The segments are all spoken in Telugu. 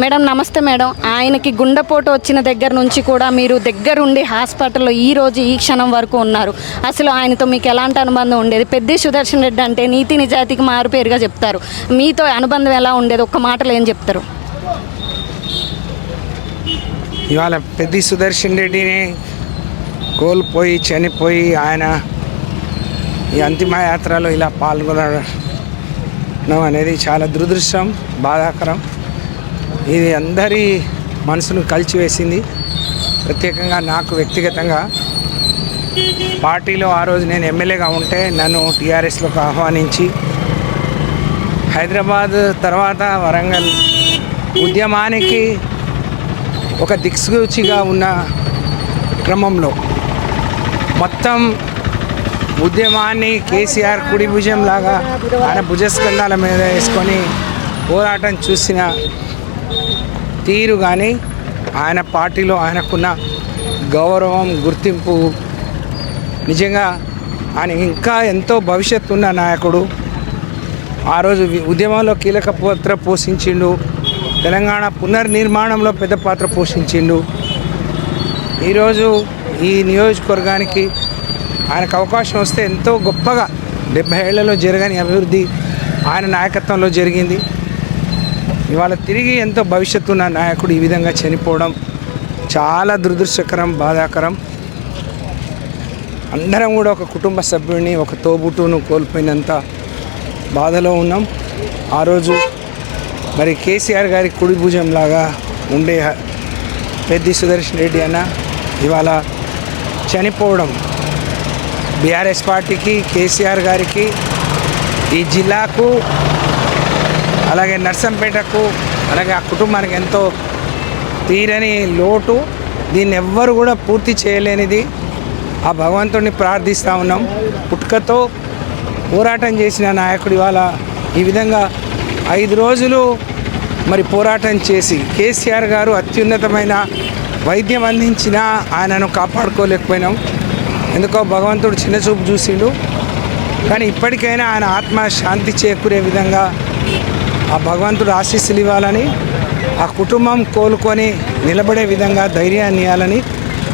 మేడం నమస్తే మేడం. ఆయనకి గుండెపోటు వచ్చిన దగ్గర నుంచి కూడా మీరు దగ్గరుండి హాస్పిటల్లో ఈరోజు ఈ క్షణం వరకు ఉన్నారు. అసలు ఆయనతో మీకు ఎలాంటి అనుబంధం ఉండేది? పెద్ది సుదర్శన్ రెడ్డి అంటే నీతి నిజాయితీకి మారుపేరుగా చెప్తారు. మీతో అనుబంధం ఎలా ఉండేది? ఒక్క మాటలో ఏం చెప్తారు? ఇవాళ పెద్ది సుదర్శన్ రెడ్డిని కోల్పోయి చనిపోయి ఆయన ఈ అంతిమయాత్రలో ఇలా పాల్గొనడం అనేది చాలా దురదృష్టం, బాధాకరం. ఇది అందరి మనసును కలిచివేసింది. ప్రత్యేకంగా నాకు వ్యక్తిగతంగా పార్టీలో ఆ రోజు నేను ఎమ్మెల్యేగా ఉంటే నన్ను టీఆర్ఎస్లోకి ఆహ్వానించి హైదరాబాద్ తర్వాత వరంగల్ ఉద్యమానికి ఒక దిక్సూచిగా ఉన్న క్రమంలో మొత్తం ఉద్యమాన్ని కేసీఆర్ కుడి భుజం లాగా ఆయన భుజస్కంధాల మీద వేసుకొని పోరాటం చూసిన తీరు కానీ ఆయన పార్టీలో ఆయనకున్న గౌరవం, గుర్తింపు, నిజంగా ఆయన ఇంకా ఎంతో భవిష్యత్తు ఉన్న నాయకుడు. ఆ రోజు ఉద్యమంలో కీలక పాత్ర పోషించిండు. తెలంగాణ పునర్నిర్మాణంలో పెద్ద పాత్ర పోషించిండు. ఈరోజు ఈ నియోజకవర్గానికి ఆయనకు అవకాశం వస్తే ఎంతో గొప్పగా 70 ఏళ్లలో జరగని అభివృద్ధి ఆయన నాయకత్వంలో జరిగింది. ఇవాళ తిరిగి ఎంతో భవిష్యత్తు ఉన్న నాయకుడు ఈ విధంగా చనిపోవడం చాలా దురదృష్టకరం, బాధాకరం. అందరం కూడా ఒక కుటుంబ సభ్యుడిని, ఒక తోబుట్టును కోల్పోయినంత బాధలో ఉన్నాం. ఆ రోజు మరి కేసీఆర్ గారి కుడి భుజంలాగా ఉండే పెద్ది సుదర్శన్ రెడ్డి అన్న ఇవాళ చనిపోవడం బీఆర్ఎస్ పార్టీకి, కేసీఆర్ గారికి, ఈ జిల్లాకు, అలాగే నర్సంపేటకు, అలాగే ఆ కుటుంబానికి ఎంతో తీరని లోటు. దీన్ని ఎవ్వరు కూడా పూర్తి చేయలేనిది. ఆ భగవంతుడిని ప్రార్థిస్తూ ఉన్నాం. పుట్టుకతో పోరాటం చేసిన నాయకుడు ఇవాళ ఈ విధంగా 5 రోజులు మరి పోరాటం చేసి కేసీఆర్ గారు అత్యున్నతమైన వైద్యం అందించినా ఆయనను కాపాడుకోలేకపోయినాం. ఎందుకో భగవంతుడు చిన్నచూపు చూసిండు. కానీ ఇప్పటికైనా ఆయన ఆత్మ శాంతి చేకూరే విధంగా ఆ భగవంతుడు ఆశీస్సులు ఇవ్వాలని, ఆ కుటుంబం కోలుకొని నిలబడే విధంగా ధైర్యాన్ని ఇవ్వాలని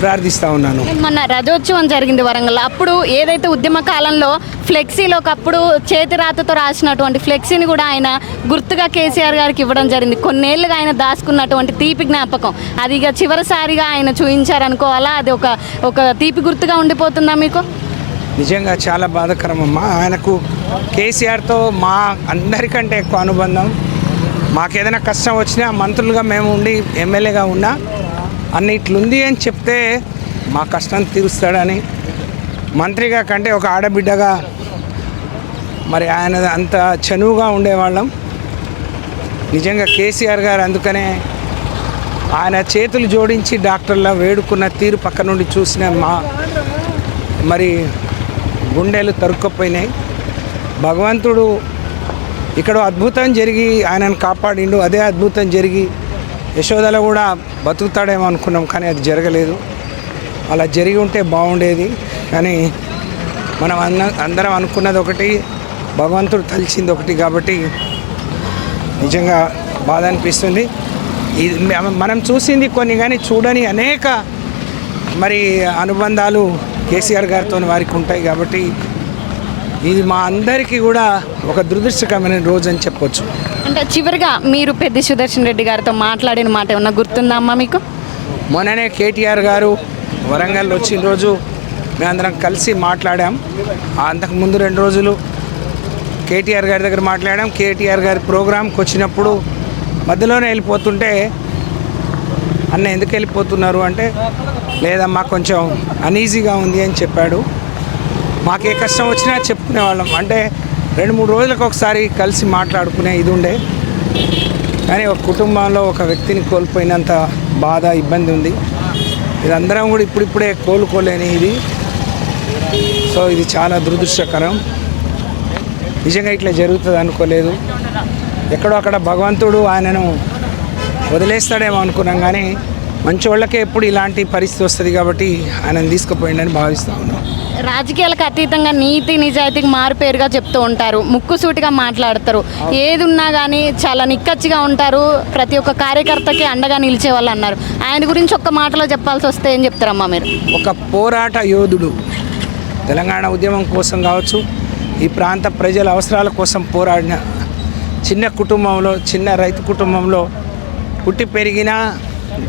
ప్రార్థిస్తూ ఉన్నాను. మొన్న రథోత్సవం జరిగింది వరంగల్. అప్పుడు ఏదైతే ఉద్యమ కాలంలో ఫ్లెక్సీలో ఒకప్పుడు చేతి రాతతో రాసినటువంటి ఫ్లెక్సీని కూడా ఆయన గుర్తుగా కేసీఆర్ గారికి ఇవ్వడం జరిగింది. కొన్నేళ్లుగా ఆయన దాచుకున్నటువంటి తీపి జ్ఞాపకం అది ఇక చివరిసారిగా ఆయన చూపించారనుకోవాలా? అది ఒక తీపి గుర్తుగా ఉండిపోతుందా మీకు? నిజంగా చాలా బాధాకరం అమ్మా. ఆయనకు కేసీఆర్తో మా అందరికంటే ఎక్కువ అనుబంధం. మాకేదైనా కష్టం వచ్చినా మంత్రులుగా మేము ఉండి ఎమ్మెల్యేగా ఉన్నా అన్నిట్లుంది అని చెప్తే మా కష్టం తీరుస్తాడని, మంత్రిగా కంటే ఒక ఆడబిడ్డగా మరి ఆయన అంత చనువుగా ఉండేవాళ్ళం. నిజంగా కేసీఆర్ గారు అందుకనే ఆయన చేతులు జోడించి డాక్టర్లా వేడుకున్న తీరు పక్క నుండి చూసిన మరి గుండెలు తరుక్కుపోయినాయి. భగవంతుడు ఇక్కడ అద్భుతం జరిగి ఆయనను కాపాడిండు. అదే అద్భుతం జరిగి యశోదలో కూడా బతుకుతాడేమో అనుకున్నాం, కానీ అది జరగలేదు. అలా జరిగి ఉంటే బాగుండేది. కానీ మనం అందరం అనుకున్నది ఒకటి, భగవంతుడు తలిచింది ఒకటి. కాబట్టి నిజంగా బాధ అనిపిస్తుంది. ఇది మనం చూసింది కొన్ని, కానీ చూడని అనేక మరి అనుబంధాలు కేసీఆర్ గారితో వారికి ఉంటాయి. కాబట్టి ఇది మా అందరికీ కూడా ఒక దురదృష్టకరమైన రోజు అని చెప్పొచ్చు. అంటే చివరిగా మీరు పెద్ది సుదర్శన్ రెడ్డి గారితో మాట్లాడిన మాట ఏమన్నా గుర్తుందా అమ్మా మీకు? మొన్ననే కేటీఆర్ గారు వరంగల్ వచ్చిన రోజు మేమందరం కలిసి మాట్లాడాం. అంతకుముందు 2 రోజులు కేటీఆర్ గారి దగ్గర మాట్లాడాం. కేటీఆర్ గారి ప్రోగ్రాంకి వచ్చినప్పుడు మధ్యలోనే వెళ్ళిపోతుంటే, అన్న ఎందుకు వెళ్ళిపోతున్నారు అంటే, లేదమ్మా కొంచెం అనీజీగా ఉంది అని చెప్పాడు. మాకే కష్టం వచ్చినా చెప్పుకునేవాళ్ళం. అంటే 2-3 రోజులకు ఒకసారి కలిసి మాట్లాడుకునే ఇది ఉండే. కానీ ఒక కుటుంబంలో ఒక వ్యక్తిని కోల్పోయినంత బాధ, ఇబ్బంది ఉంది. ఇదందరం కూడా ఇప్పుడిప్పుడే కోలుకోలేని ఇది. సో ఇది చాలా దురదృష్టకరం. నిజంగా ఇట్లా జరుగుతుంది అనుకోలేదు. ఎక్కడో అక్కడ భగవంతుడు ఆయనను వదిలేస్తాడేమో అనుకున్నాం, కానీ మంచి వాళ్ళకే ఎప్పుడు ఇలాంటి పరిస్థితి వస్తుంది కాబట్టి ఆయనను తీసుకుపోయిండని భావిస్తూ ఉన్నాం. రాజకీయాలకు అతీతంగా నీతి నిజాయితీకి మారుపేరుగా చెప్తూ ఉంటారు, ముక్కుసూటిగా మాట్లాడతారు, ఏది ఉన్నా కానీ చాలా నిక్కచ్చిగా ఉంటారు, ప్రతి ఒక్క కార్యకర్తకి అండగా నిలిచే వాళ్ళు అన్నారు. ఆయన గురించి ఒక్క మాటలో చెప్పాల్సి వస్తే ఏం చెప్తారమ్మా మీరు? ఒక పోరాట యోధుడు. తెలంగాణ ఉద్యమం కోసం కావచ్చు, ఈ ప్రాంత ప్రజల అవసరాల కోసం పోరాడిన చిన్న కుటుంబంలో, చిన్న రైతు కుటుంబంలో పుట్టి పెరిగిన,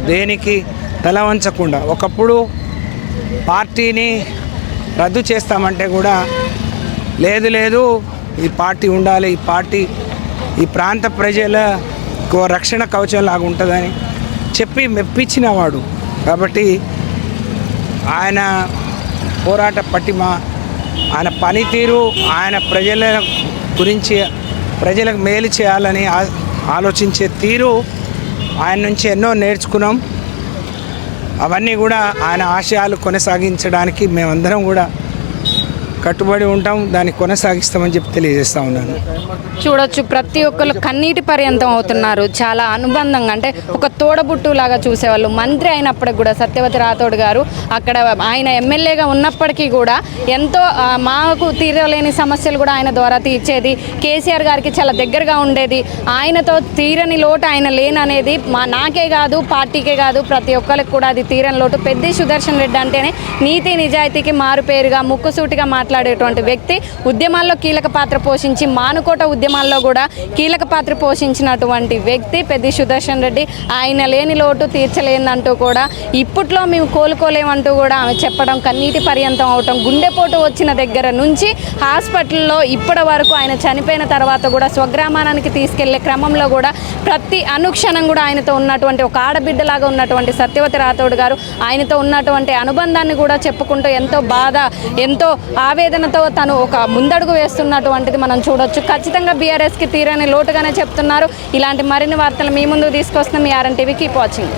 దేనికి తల వంచకుండా, ఒకప్పుడు పార్టీని రద్దు చేస్తామంటే కూడా లేదు లేదు ఈ పార్టీ ఉండాలి, ఈ పార్టీ ఈ ప్రాంత ప్రజలకు రక్షణ కవచం లాగా ఉంటుందని చెప్పి మెప్పించిన వాడు. కాబట్టి ఆయన పోరాట పటిమ, ఆయన పనితీరు, ఆయన ప్రజల గురించి ప్రజలకు మేలు చేయాలని ఆలోచించే తీరు ఆయన నుంచి ఎన్నో నేర్చుకున్నాం. అవన్నీ కూడా ఆయన ఆశయాలు కొనసాగించడానికి మేమందరం కూడా కట్టుబడి ఉంటాం, దాన్ని కొనసాగిస్తామని చెప్పి తెలియజేస్తూ ఉన్నాను. చూడొచ్చు, ప్రతి ఒక్కరు కన్నీటి పర్యంతం అవుతున్నారు. చాలా అనుబంధంగా, అంటే ఒక తోడబుట్టు లాగా చూసేవాళ్ళు. మంత్రి అయినప్పటికి కూడా సత్యవతి రాథోడ్ గారు అక్కడ ఆయన ఎమ్మెల్యేగా ఉన్నప్పటికీ కూడా ఎంతో మాకు తీరలేని సమస్యలు కూడా ఆయన ద్వారా తీర్చేది. కేసీఆర్ గారికి చాలా దగ్గరగా ఉండేది. ఆయనతో తీరని లోటు ఆయన లేననేది నాకే కాదు, పార్టీకే కాదు, ప్రతి ఒక్కరికి కూడా అది తీరని లోటు. పెద్ది సుదర్శన్ రెడ్డి అంటేనే నీతి నిజాయితీకి మారుపేరుగా, ముక్కుసూటిగా మాట్లాడేటువంటి వ్యక్తి. ఉద్యమాల్లో కీలక పాత్ర పోషించి, మానుకోట ఉద్యమాల్లో కూడా కీలక పాత్ర పోషించినటువంటి వ్యక్తి పెద్ది సుదర్శన్ రెడ్డి. ఆయన లేని లోటు తీర్చలేదంటూ కూడా, ఇప్పట్లో మేము కోలుకోలేమంటూ కూడా ఆమె చెప్పడం, కన్నీటి పర్యంతం అవటం, గుండెపోటు వచ్చిన దగ్గర నుంచి హాస్పిటల్లో ఇప్పటి వరకు, ఆయన చనిపోయిన తర్వాత కూడా స్వగ్రామానికి తీసుకెళ్లే క్రమంలో కూడా ప్రతి అనుక్షణం కూడా ఆయనతో ఉన్నటువంటి ఒక ఆడబిడ్డలాగా ఉన్నటువంటి సత్యవతి రాథోడ్ గారు ఆయనతో ఉన్నటువంటి అనుబంధాన్ని కూడా చెప్పుకుంటూ ఎంతో బాధ, ఎంతో ఆవేదనతో తను ఒక ముందడుగు వేస్తున్నటువంటిది మనం చూడొచ్చు. ఖచ్చితంగా బీఆర్ఎస్కి తీరని లోటుగానే చెప్తున్నారు. ఇలాంటి మరిన్ని వార్తలు మీ ముందు తీసుకొస్తున్నాం. మీ ఆర్ఎన్ టీవీ. Keep watching.